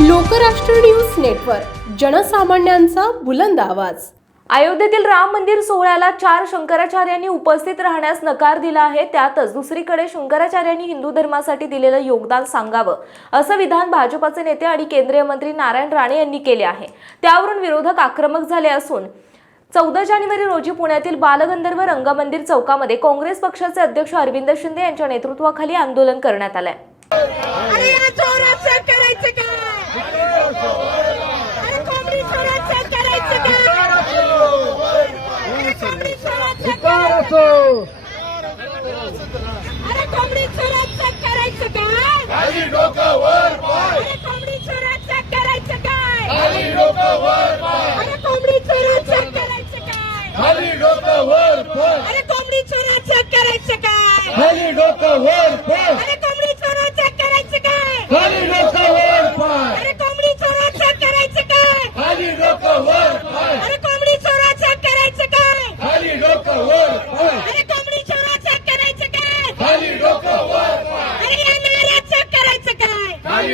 Lokrashtra news network जनसामान्यांचा बुलंद आवाज. अयोध्येतील राम मंदिर सोहळ्याला चार शंकराचार्यांनी उपस्थित राहण्यास नकार दिला आहे. त्यातच दुसरीकडे शंकराचार्यांनी हिंदू धर्मासाठी दिलेलं योगदान सांगावं असं विधान भाजपाचे नेते आणि केंद्रीय मंत्री नारायण राणे यांनी केले आहे. त्यावरून विरोधक आक्रमक झाले असून चौदा जानेवारी रोजी पुण्यातील बालगंधर्व रंगमंदिर चौकामध्ये काँग्रेस पक्षाचे अध्यक्ष अरविंद शिंदे यांच्या नेतृत्वाखाली आंदोलन करण्यात आलंय अरे या चोराचं करायचं काय अरे कोंबडी चोराचं करायचं काय करायचं अरे कोंबडी चोराचं करायचं काय खाली डोकं वर पाय अरे कोंबडी चोराचं करायचं काय खाली डोकं वर पाय अरे कोंबडी चोराचं करायचं काय खाली डोकं वर पाय अरे कोंबडी चोराचं करायचं काय खाली डोकं वर पाय अरे कोंबडी चोराचं करायचं काय खाली डोकं वर पाय अरे कोंबडी चोराचं करायचं काय खाली डोकं वर पाय अरे कोंबडी चोराचं करायचं काय खाली डोकं वर पाय अरे कोंबडी चोराचं करायचं काय खाली डोकं वर पाय अरे या नाऱ्याचं करायचं काय खाली डोकं वर पाय कोंबडी चोराचं करायचं काय खाली डोकं वर पाय अरे कोंबडी चोराचं करायचं काय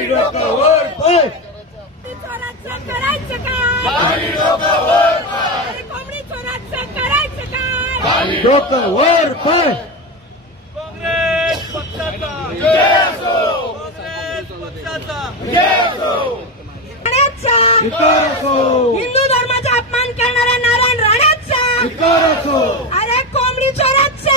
खाली डोकं वर पाय राण्याचा धिक्कार असो हिंदू धर्माचा अपमान करणाऱ्या नारायण राणेचा अरे कोंबडी चोराचा